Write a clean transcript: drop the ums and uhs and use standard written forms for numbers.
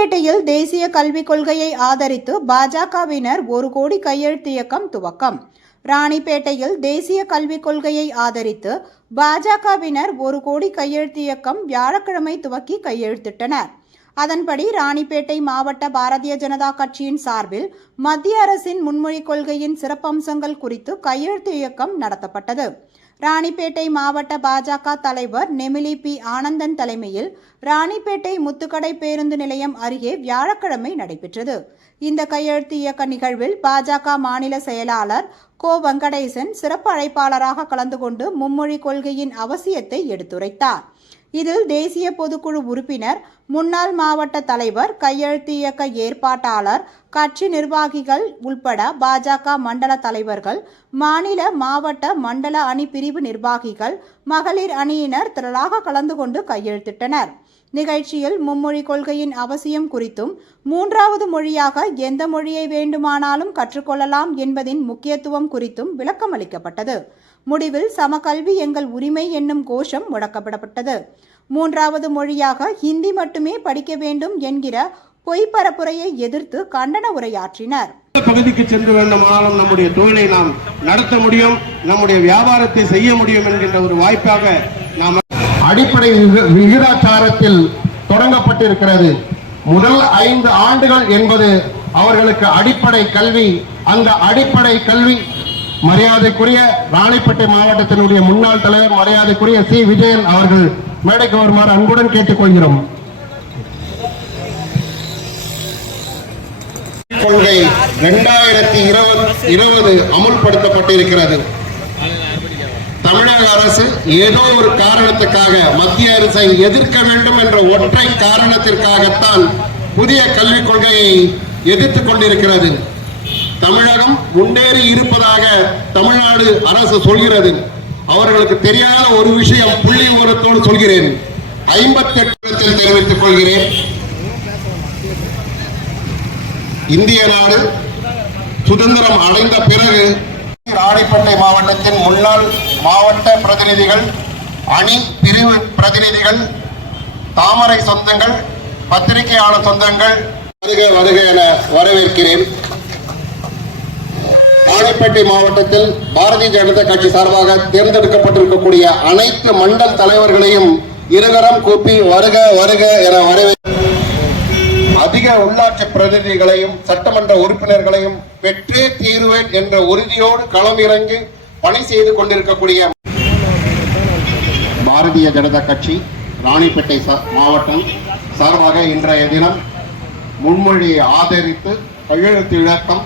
ராணிப்பேட்டையில் தேசிய கல்விக் கொள்கையை ஆதரித்து பாஜகவினர் 1 கோடி கையெழுத்து இயக்கம் துவக்கம். ராணிப்பேட்டையில் தேசிய கல்விக் கொள்கையை ஆதரித்து பாஜகவினர் 1 கோடி கையெழுத்து இயக்கம் வியாழக்கிழமை துவக்கி கையெழுத்திட்டனர். அதன்படி ராணிப்பேட்டை மாவட்ட பாரதிய ஜனதா கட்சியின் சார்பில் மத்திய அரசின் முன்மொழி கொள்கையின் சிறப்பம்சங்கள் குறித்து கையெழுத்து இயக்கம் நடத்தப்பட்டது. ராணிப்பேட்டை மாவட்ட பாஜக தலைவர் நெமிலி பி. ஆனந்தன் தலைமையில் ராணிப்பேட்டை முத்துக்கடை பேருந்து நிலையம் அருகே வியாழக்கிழமை நடைபெற்றது. இந்த கையெழுத்து இயக்க நிகழ்வில் பாஜக மாநில செயலாளர் கோ. வெங்கடேசன் சிறப்பு அழைப்பாளராக கலந்து கொண்டு மும்மொழி கொள்கையின் அவசியத்தை எடுத்துரைத்தார். இதில் தேசிய பொதுக்குழு உறுப்பினர், முன்னாள் மாவட்ட தலைவர், கையெழுத்து இயக்க ஏற்பாட்டாளர், கட்சி நிர்வாகிகள் உள்பட பாஜக மண்டல தலைவர்கள், மாநில, மாவட்ட, மண்டல அணி பிரிவு நிர்வாகிகள், மகளிர் அணியினர் திரளாக கலந்து கொண்டு கையெழுத்திட்டனர். நிகழ்ச்சியில் மும்மொழி கொள்கையின் அவசியம் குறித்தும், 3வது மொழியாக எந்த மொழியை வேண்டுமானாலும் கற்றுக்கொள்ளலாம் என்பதின் முக்கியத்துவம் குறித்தும் விளக்கம் அளிக்கப்பட்டது. முடிவில் சமகல்வி எங்கள் உரிமை என்னும் கோஷம் முழக்கப்பட்டது. 3வது மொழியாக ஹிந்தி மட்டுமே படிக்க வேண்டும் என்கிற பொய் பரப்புரையை எதிர்த்து கண்டன உரையாற்றினர். பகுதிக்கு சென்று வேண்டுமானாலும் நம்முடைய தொழிலை நாம் நடத்த முடியும், நம்முடைய வியாபாரத்தை செய்ய முடியும் என்கின்ற ஒரு வாய்ப்பாக நாம் அடிப்படை விகிதாச்சாரத்தில் தொடங்கப்பட்டிருக்கிறது. முதல் 5 ஆண்டுகள் என்பது அவர்களுக்கு அடிப்படை கல்வி. அந்த அடிப்படை கல்வி மரியாதைக்குரிய ராணிப்பேட்டை மாவட்டத்தினுடைய முன்னாள் தலைவர் மரியாதைக்குரிய சி. விஜயன் அவர்கள் மேடைக்கு வருமாறு அன்புடன் கேட்டுக்கொள்கிறோம். கொள்கை 2020 அமுல்படுத்தப்பட்டிருக்கிறது. தமிழக அரசு ஏதோ ஒரு காரணத்துக்காக மத்திய அரசை எதிர்க்க வேண்டும் என்ற ஒற்றை காரணத்திற்காகத்தான் புதிய கல்விக் கொள்கையை எதிர்த்துக் கொண்டிருக்கிறது. தமிழகம் முன்னேறி இருப்பதாக தமிழ்நாடு அரசு சொல்கிறது. அவர்களுக்கு தெரியாத ஒரு விஷயம் புள்ளி விவரத்தோடு சொல்கிறேன். 58 தெரிவித்துக் கொள்கிறேன். இந்திய நாடு சுதந்திரம் அடைந்த பிறகு ராணிப்பேட்டை மாவட்டத்தின் முன்னாள் மாவட்ட பிரதிநிதிகள், அணி பிரிவு பிரதிநிதிகள், தாமரை சொந்தங்கள், பத்திரிகையாளர் சொந்தங்கள் வருக வருக என வரவேற்கிறேன். ராணிப்பேட்டை மாவட்டத்தில் பாரதிய ஜனதா கட்சி சார்பாக தேர்ந்தெடுக்கப்பட்டிருக்கக்கூடிய அனைத்து மண்டல் தலைவர்களையும் இருகரம் கூப்பி வருக வருக என வரவேற்கிறேன். அதிக உள்ளாட்சி பிரதிநிதிகளையும் சட்டமன்ற உறுப்பினர்களையும் பெற்றே தீருவேன் என்ற உறுதியோடு களம் இறங்கி பணி செய்து கொண்டிருக்கக்கூடிய பாரதிய ஜனதா கட்சி ராணிப்பேட்டை மாவட்டம் சார்பாக இன்றைய தினம் முன்மொழியை ஆதரித்து கையெழுத்து இயக்கம்